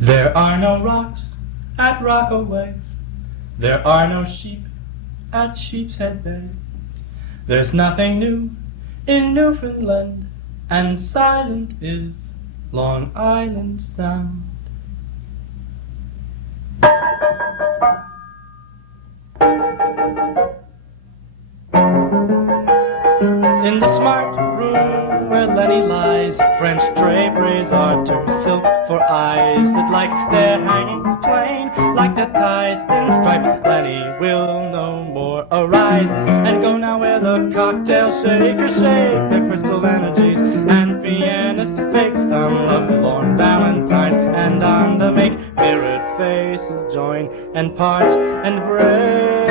There are no rocks at Rockaway. There are no sheep at Sheepshead Bay. There's nothing new in Newfoundland, and silent is Long Island Sound. In the smart room where Lenny lies, French draperies are too silk for eyes that like their hangings plain, like their ties thin striped. Lenny will no more arise and go now where the cocktail shakers shake their crystal energies, and pianists fake some lovelorn valentines, and on the make mirrored faces join and part and break.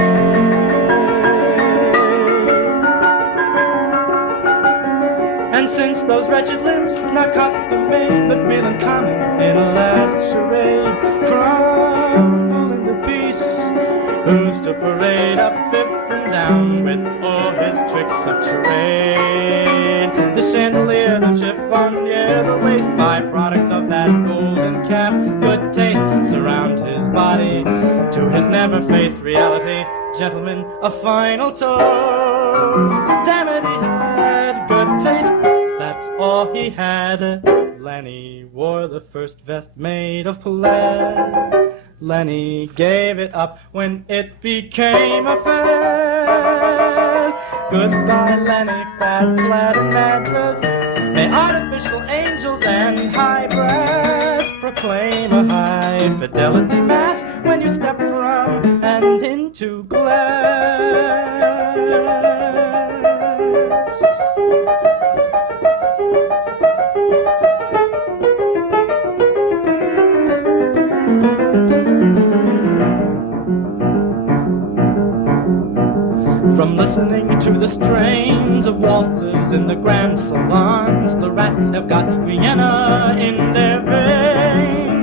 And since those wretched limbs, not custom made, but real and common in a last charade, crumble into peace, who's to parade up Fifth and down with all his tricks of trade? The chandelier, the chiffonier, the waste byproducts of that golden calf, good taste surround his body to his never-faced reality. Gentlemen, a final toast. Damn it, he had good taste, that's all he had. Lenny wore the first vest made of plaid. Lenny gave it up when it became a fad. Goodbye, Lenny, fat plaid and madras. May artificial angels and high brass proclaim a high fidelity mass when you step from and into glass. From listening to the strains of waltzes in the grand salons, the rats have got Vienna in their veins.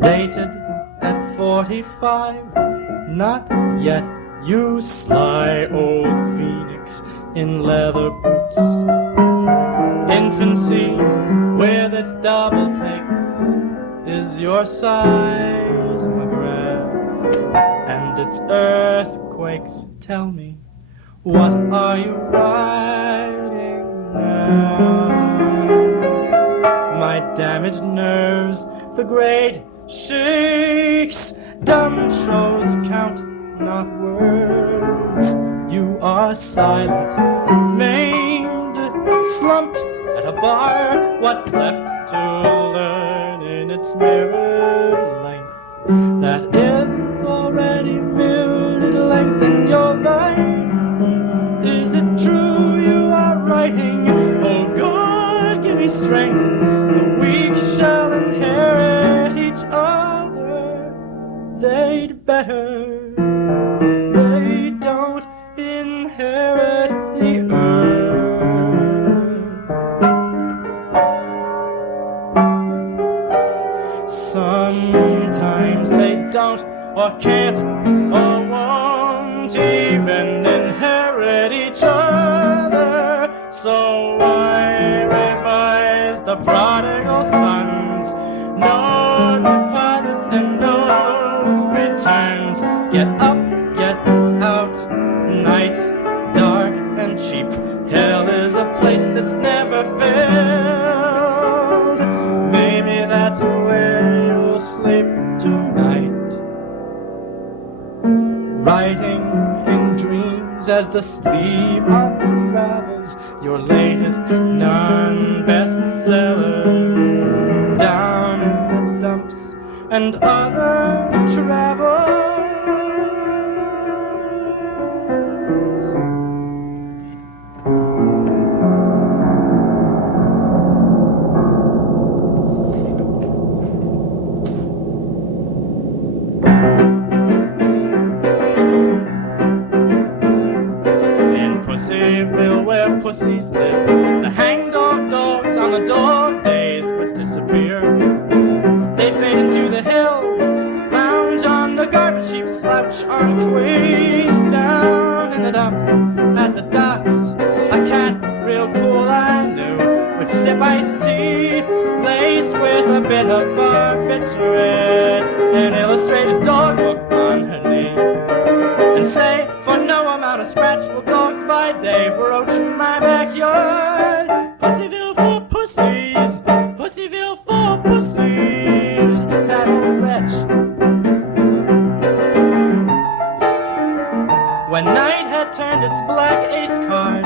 Dated at 45, not yet, you sly old phoenix in leather boots. Infancy with its double takes is your size, McGrath, and its earthquakes. Tell me, what are you writing now? My damaged nerves, the great shakes, dumb shows count not words. You are silent, maimed, slumped at a bar. What's left to learn in its mirrored length that isn't already mirrored in length in your life? Is it true you are writing? Oh God, give me strength. The weak shall inherit each other. They'd better. They don't inherit the earth. Sometimes they don't or can't or won't even inherit each other. So why revise the prodigal sons? No deposits and no returns. Get up, get out. Nights dark and cheap. Hell is a place that's never filled. Maybe that's where you'll sleep tonight. Writing in dreams as the sleeve unravels your latest non-bestseller down in the dumps and other travels. pussies live. The hangdog dogs on the dog days would disappear. They'd fade into the hills, lounge on the garbage heap, slouch on quays, down in the dumps at the docks. A cat real cool I knew would sip iced tea laced with a bit of barbiturate, an illustrated dog book on her knee, and say, for no amount of scratch will dogs by day broach my backyard. Pussyville for pussies, Pussyville for pussies, that old wretch. When night had turned its black ace card,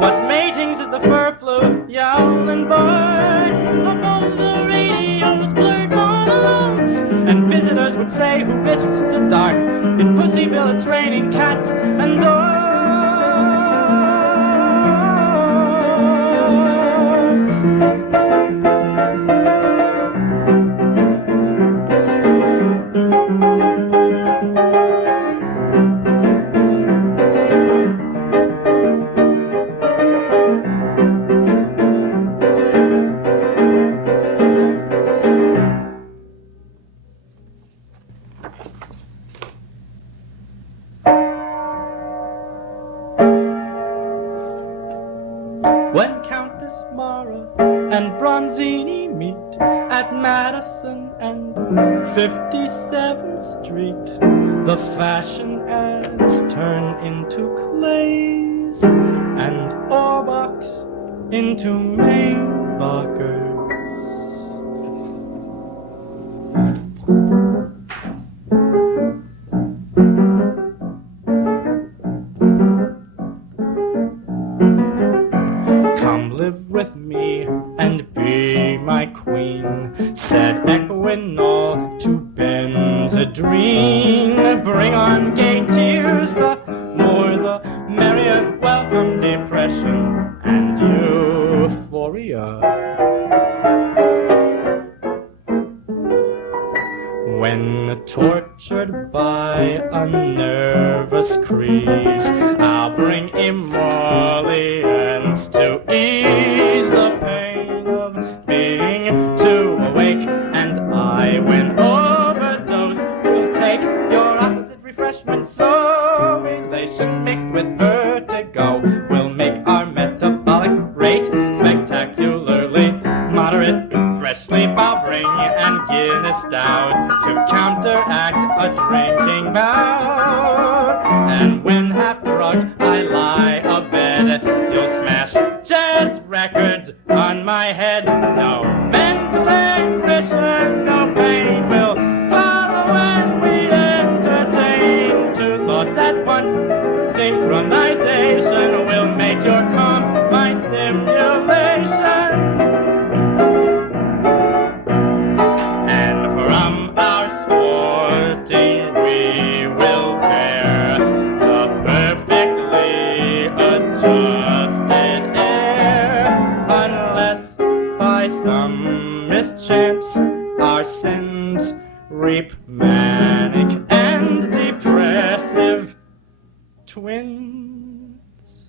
what matings is the fur flew, yowl and bark. Above the radio's blurred monologues, and visitors would say, who risks the dark? In Pussyville it's raining cats and dogs. When Countess Mara and Bronzini meet at Madison and 57th Street, the fashion ads turn into clays and Orbachs into Maybachers. Live with me and be my queen, said Equinol to Benzedrine. Bring on gay tears, the more the merrier. Welcome depression and euphoria. When tortured by a nervous crease, I'll bring emollients to ease the pain of being too awake, and I, when overdosed, will take your opposite refreshment. So elation mixed with vertigo will make our metabolic rate spectacularly moderate. Fresh sleep I'll bring and Guinness stout to counteract a drinking bout. And when half drugged I lie abed, you'll smash jazz records on my head. No mental anguish and no pain will follow when we entertain two thoughts at once. Synchronization will make your calm my stimulation. We will bear a perfectly adjusted air, unless by some mischance our sins reap manic and depressive twins.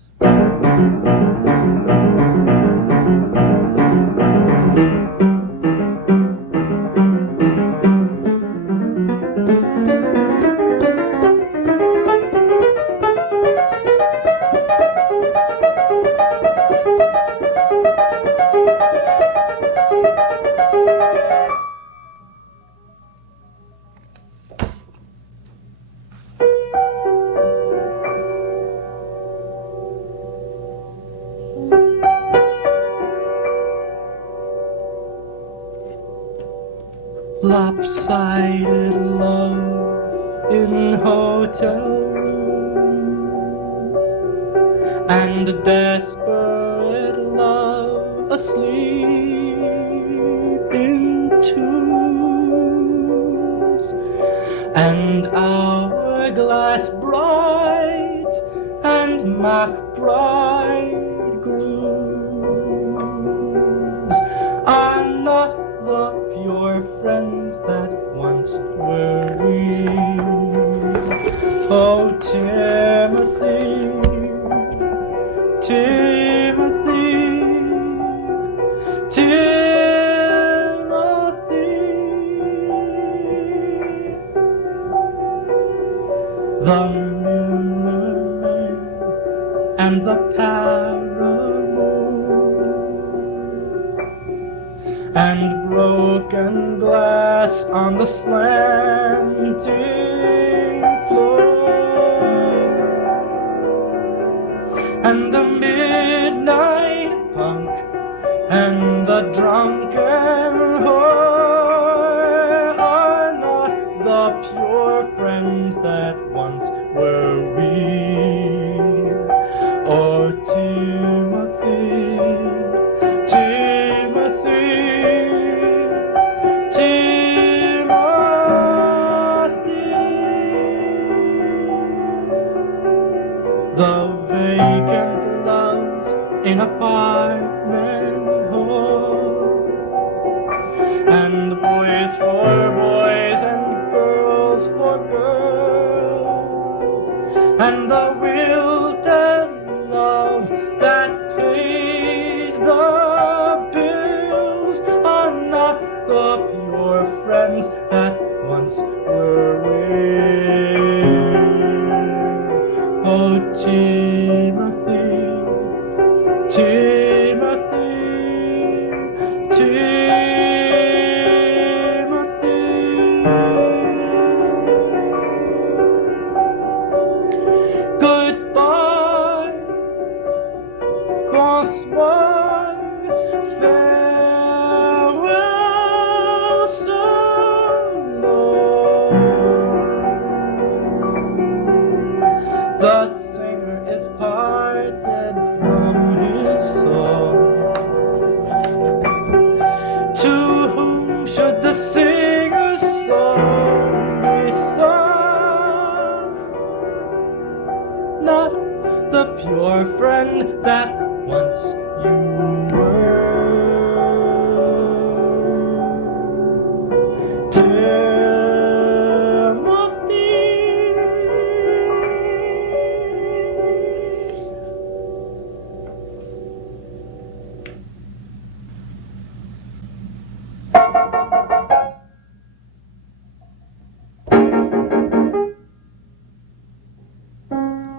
Lopsided love in hotel rooms, and a desperate love asleep in tombs, and hourglass brides and mock bridegrooms are not the pure friends that once were we. Oh, Timothy, Timothy. and the paramour, and broken glass on the slanting floor, and the midnight punk and the drunken whore are not the pure friends that once were we. Oh, Timothy, Timothy, Timothy. The vacant loves in apartment halls, and boys for boys and girls for girls, and the wilted love that pays the bills are not the pure friends that once were we. Oh, Timothy, Timothy, Timothy. Goodbye, bonsoir, farewell, so long. The singer is parted from his song. To whom should the singer's song be sung? Not the pure friend that once you were.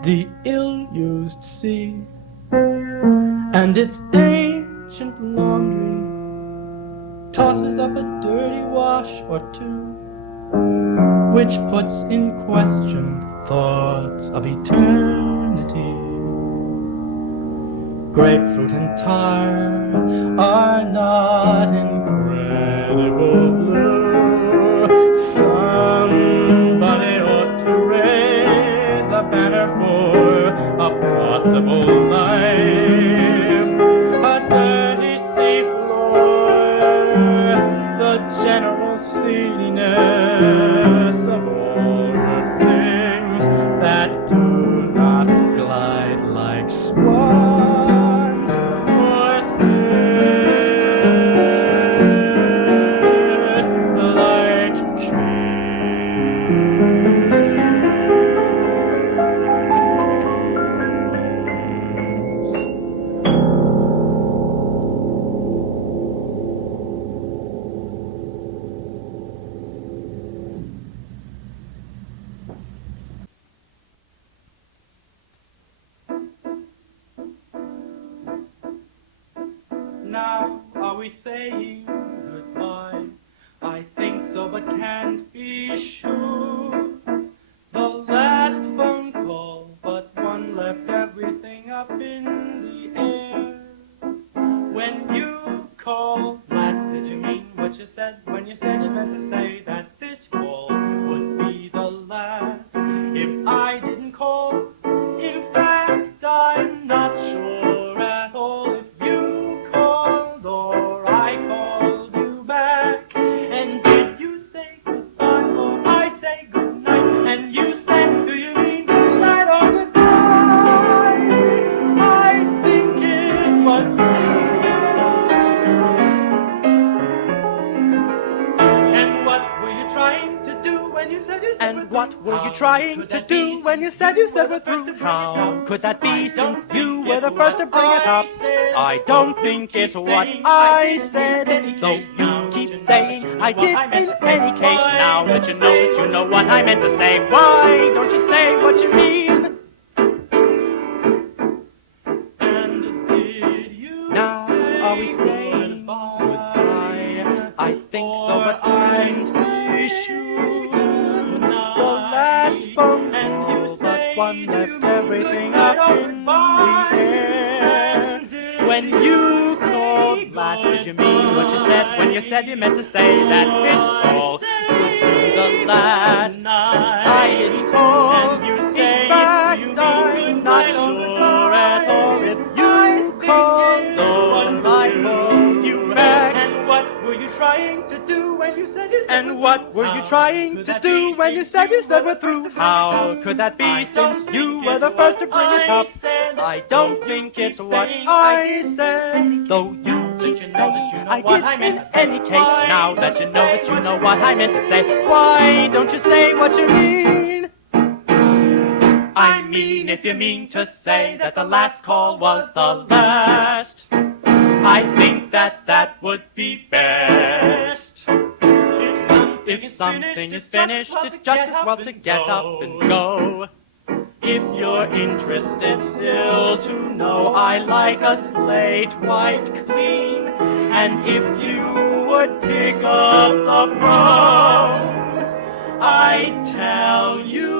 The ill-used sea and its ancient laundry tosses up a dirty wash or two, which puts in question thoughts of eternity. Grapefruit and tar are not incredible blue. Somebody ought to raise a banner for a possible life. A dirty seafloor, the general seediness of all good things that do not glide like swans or sit like kings. Now are we saying goodbye? I think so, but can't be sure. The last phone call, but one left everything up in the air. When you called last, did you mean what you said? When you said you meant to say that this call would be the last. If I didn't call, in fact, I'm not sure at all if you called or I called you back. And did you say goodbye or I say goodnight? And you said, do you mean goodnight or goodbye? I think it was you. And what were you trying to do when you said And what were you trying to do when you said we're through? How could that be since you were the first to bring it up? I don't think it's what I said, though you keep saying I did in any case. Now that you know what I meant to say, why don't you say what you mean? say goodbye. I think so, but I should. The last phone call, but one left everything up in the air. When you called last, did you mean what you said when you said you meant to say that this all would be the last? I didn't call, and you say, in fact, I'm not sure at all if you called or I called you back. And what were you trying to do when you said you said? And what were you trying to do when you said we're through? How could that be since you were the first to bring it up? I don't think it's what I said, though you keep saying I did. In any case, now that you know what I meant to say, why don't you say what you mean? I mean, if you mean to say that the last call was the last, I think that would be best. If something is finished, it's just as well to get up and go. If you're interested still to know, I like a slate wiped clean. And if you would pick up the phone, I tell you